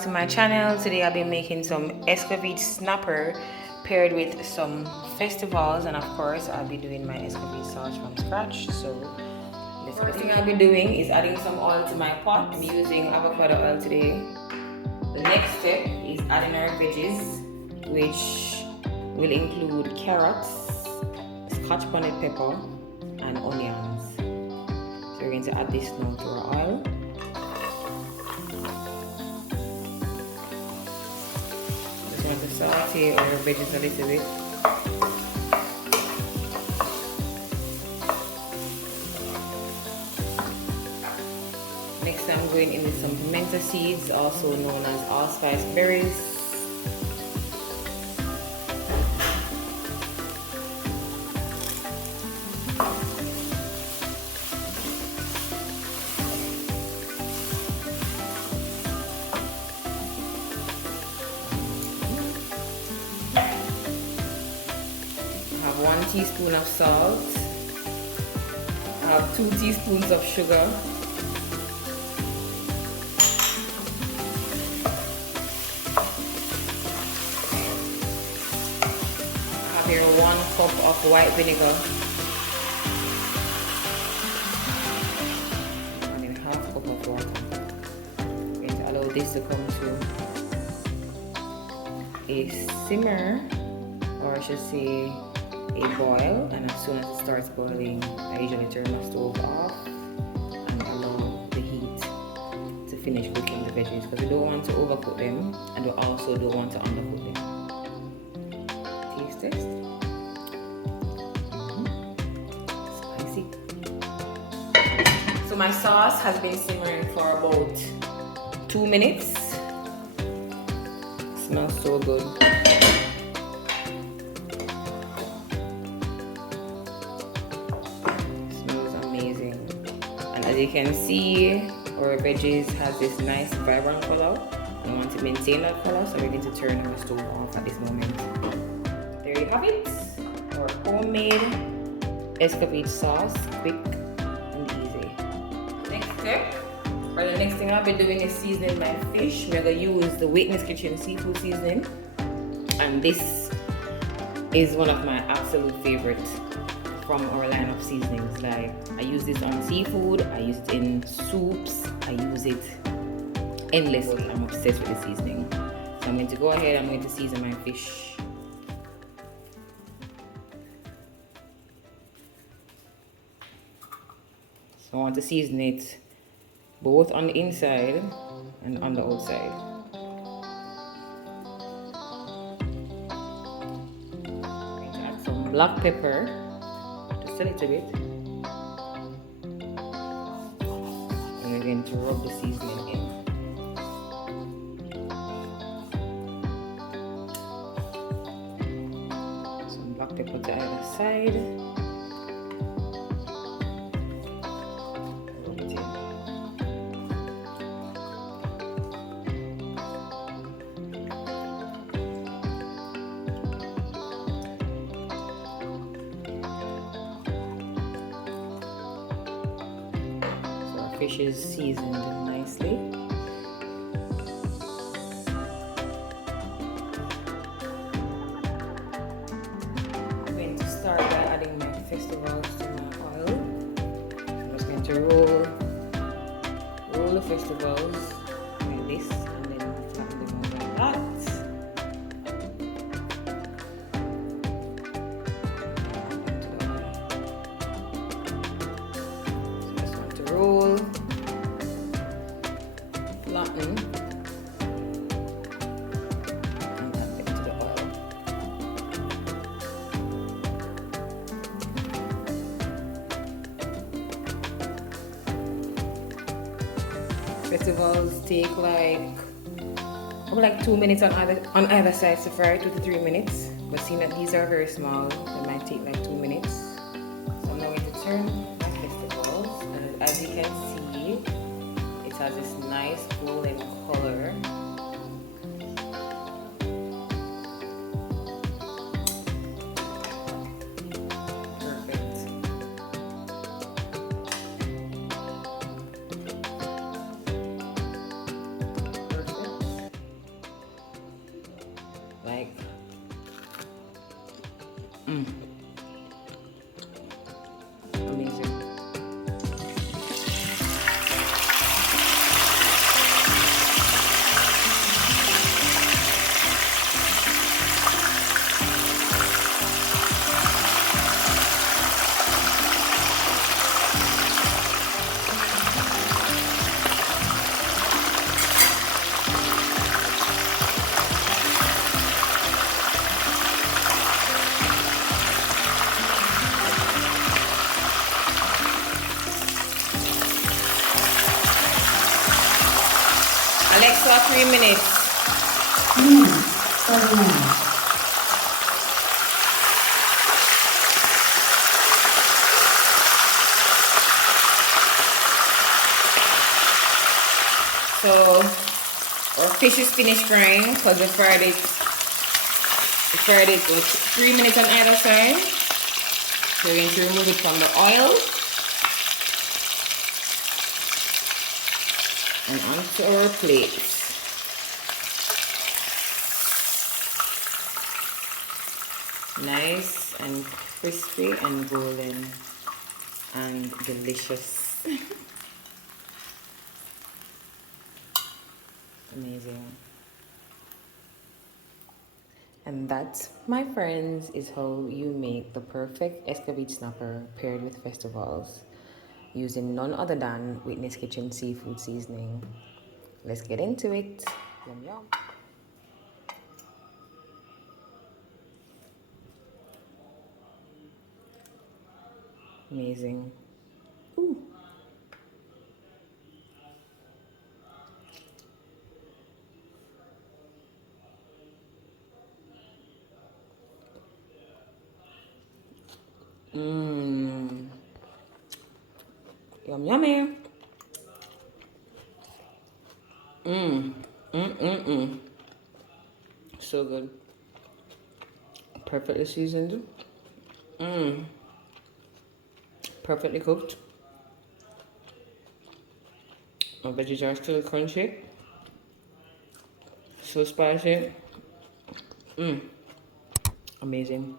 back to my channel. Today I'll be making some Escovitch Snapper paired with some festivals, and of course I'll be doing my Escovitch sauce from scratch. So the first thing I'll be doing is adding some oil to my pot. I'm using avocado oil today. The next step is adding our veggies, which will include carrots, scotch bonnet pepper, and onions. So we're going to add this now to our oil. Just want to saute our veggies a little bit. Next I'm going in with some pimento seeds, also known as allspice berries. I have 1 teaspoon of salt. I have 2 teaspoons of sugar. I have here 1 cup of white vinegar. And then half cup of water. I'm going to allow this to come to a simmer, or I should say a boil, and as soon as it starts boiling, I usually turn my stove off and allow the heat to finish cooking the veggies, because we don't want to overcook them and we also don't want to undercook them. Taste test. Spicy. So my sauce has been simmering for about 2 minutes. It smells so good. As you can see, our veggies has this nice vibrant color. I want to maintain that color, so we need to turn our stove off at this moment. There you have it, our homemade Escovitch sauce, quick and easy. Next step, or the next thing I'll be doing is seasoning my fish. We're gonna use the Whitney's Kitchen seafood seasoning, and this is one of my absolute favorites from our line of seasonings. Like, I use this on seafood, I use it in soups, I use it endlessly. I'm obsessed with the seasoning. So I'm going to go ahead, I'm going to season my fish. So I want to season it both on the inside and on the outside. I'm going to add some black pepper, a little bit, and we're going to rub the seasoning in. Some black pepper to either side. Rub it in. Fish is seasoned nicely. I'm going to start by adding my festivals to my oil. I'm just going to roll the festivals like this, and then flatten them out like that. So I just want to roll, flatten, and add them to the oil. Festivals take like 2 minutes on either side to fry, 2 to 3 minutes. But seeing that these are very small, they might take like 2 minutes. So I'm now going to turn my festivals, and as you can see, it has this nice golden color. Perfect. Alexa, 3 minutes. So our fish is finished frying because we fried it. We fried it with 3 minutes on either side. So we're going to remove it from the oil and onto our plate. Nice and crispy and golden and delicious. Amazing. And that, my friends, is how you make the perfect Escovitch Snapper paired with festivals using none other than Whitney's Kitchen seafood seasoning. Let's get into it. Yum yum. Amazing. Ooh. Mmm. Yum yummy. Mmm. So good. Perfectly seasoned. Mmm. Perfectly cooked. My veggies are still crunchy. So spicy. Amazing.